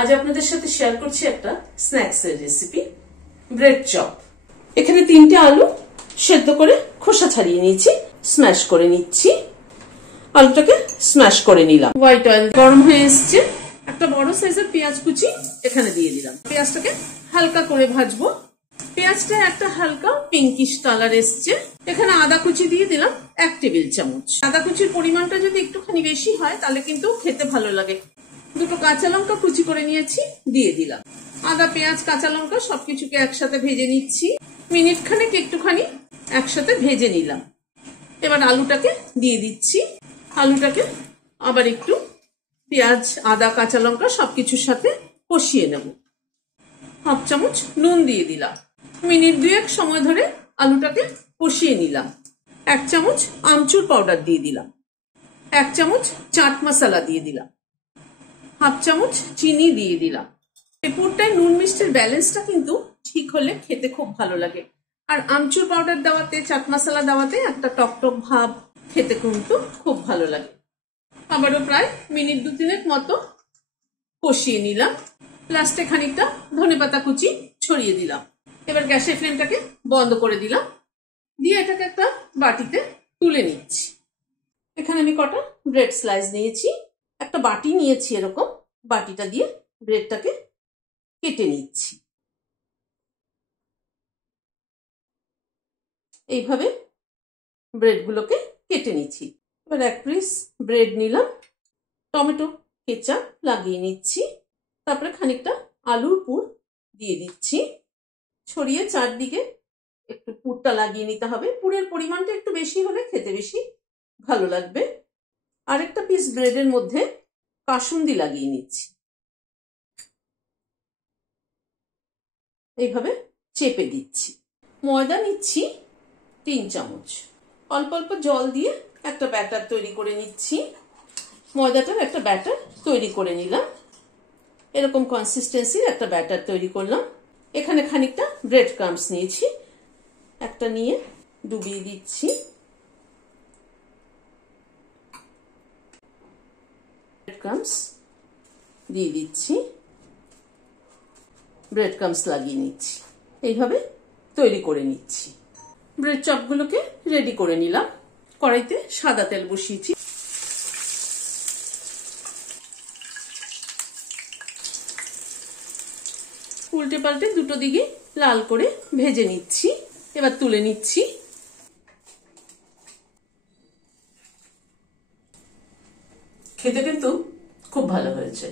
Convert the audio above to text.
আজ আপনাদের সাথে শেয়ার করছি একটা স্ন্যাক্স এর রেসিপি, ব্রেড চপ। এখানে 3টে আলু সেদ্ধ করে খোসা ছাড়িয়ে নিয়েছি, স্ম্যাশ করে নিচ্ছি। আলুটাকে স্ম্যাশ করে নিলাম। হোয়াইট অয়েল গরম হয়ে এসছে, একটা বড় সাইজের পেঁয়াজ কুচি এখানে দিয়ে দিলাম। পেঁয়াজটাকে হালকা করে ভাজবো। পেঁয়াজটা একটা হালকা পিঙ্কিশ কালার এসছে। এখানে আদা কুচি দিয়ে দিলাম 1 টেবিল চামচ। আদা কুচির পরিমাণটা যদি একটুখানি বেশি হয় তাহলে কিন্তু খেতে ভালো লাগে। 2টো কাঁচা লঙ্কা কুচি করে নিয়েছি, দিয়ে দিলাম। আদা, পেঁয়াজ, কাঁচা লঙ্কা সবকিছুকে একসাথে ভেজে নিচ্ছি। মিনিট খানেক একটুখানি একসাথে ভেজে নিলাম। এবার আলুটাকে দিয়ে দিচ্ছি। আলুটাকে আবার একটু পেঁয়াজ, আদা, কাঁচা লঙ্কা সবকিছুর সাথে কষিয়ে নেব। 1/2 চামচ নুন দিয়ে দিলাম। মিনিট 2 সময় ধরে আলুটাকে কষিয়ে নিলাম। 1 চামচ আমচুর পাউডার দিয়ে দিলাম। 1 চামচ চাট মশলা দিয়ে দিলাম। 1/2 চামচ চিনি দিয়ে দিলাম। এই পুরটায় নুন মিষ্টির ব্যালেন্সটা কিন্তু ঠিক হলে খেতে খুব ভালো লাগে। আর আমচুর পাউডার দেওয়াতে, চাট মশলা দেওয়াতে একটা টকটক ভাব, খেতে কিন্তু খুব ভালো লাগে। আবারও প্রায় মিনিট 2-3 মতো কষিয়ে নিলাম। লাস্টে খানিকটা ধনেপাতা কুচি ছড়িয়ে দিলাম। এবার গ্যাসের ফ্লেমটাকে বন্ধ করে দিলাম, দিয়ে এটাকে একটা বাটিতে তুলে নিচ্ছি। এখানে আমি কটা ব্রেড স্লাইস নিয়েছি, একটা বাটি নিয়েছি। এরকম বাটিটা দিয়ে ব্রেডটাকে কেটে নিচ্ছি। এইভাবে ব্রেডগুলোকে কেটে নিচ্ছি। এবার 1 পিস ব্রেড নিলাম, টমেটো কেচাপ লাগিয়ে নিচ্ছি। তারপরে খানিকটা আলুর পুর দিয়ে দিচ্ছি। ছড়িয়ে চারদিকে একটু পুরটা লাগিয়ে নিতে হবে। পুরের পরিমাণটা একটু বেশি হলে খেতে বেশি ভালো লাগবে। আরেকটা পিস ব্রেডের মধ্যে কাসুন্দি লাগিয়ে নিচ্ছি। এইভাবে চেপে দিচ্ছি। ময়দা নিচ্ছি 3 চামচ। অল্প অল্প জল দিয়ে একটা ব্যাটার তৈরি করে নিচ্ছি। ময়দাটার একটা ব্যাটার তৈরি করে নিলাম। এরকম কনসিস্টেন্সির একটা ব্যাটার তৈরি করলাম। এখানে খানিকটা ব্রেড ক্রাম্বস নিয়েছি, একটা নিয়ে ডুবিয়ে দিচ্ছি। ব্রেড ক্রাম্বস দিয়ে দিচ্ছি, ব্রেড ক্রাম্বস লাগিয়ে নিচ্ছি। এইভাবে তৈরি করে নিচ্ছি। ব্রেড চপগুলোকে রেডি করে নিলাম। কড়াইতে সাদা তেল বসিয়েছি। উল্টে পাল্টে 2টো দিকে লাল করে ভেজে নিচ্ছি। এবার তুলে নিচ্ছি। খেতে কিন্তু খুব ভালো হয়েছে।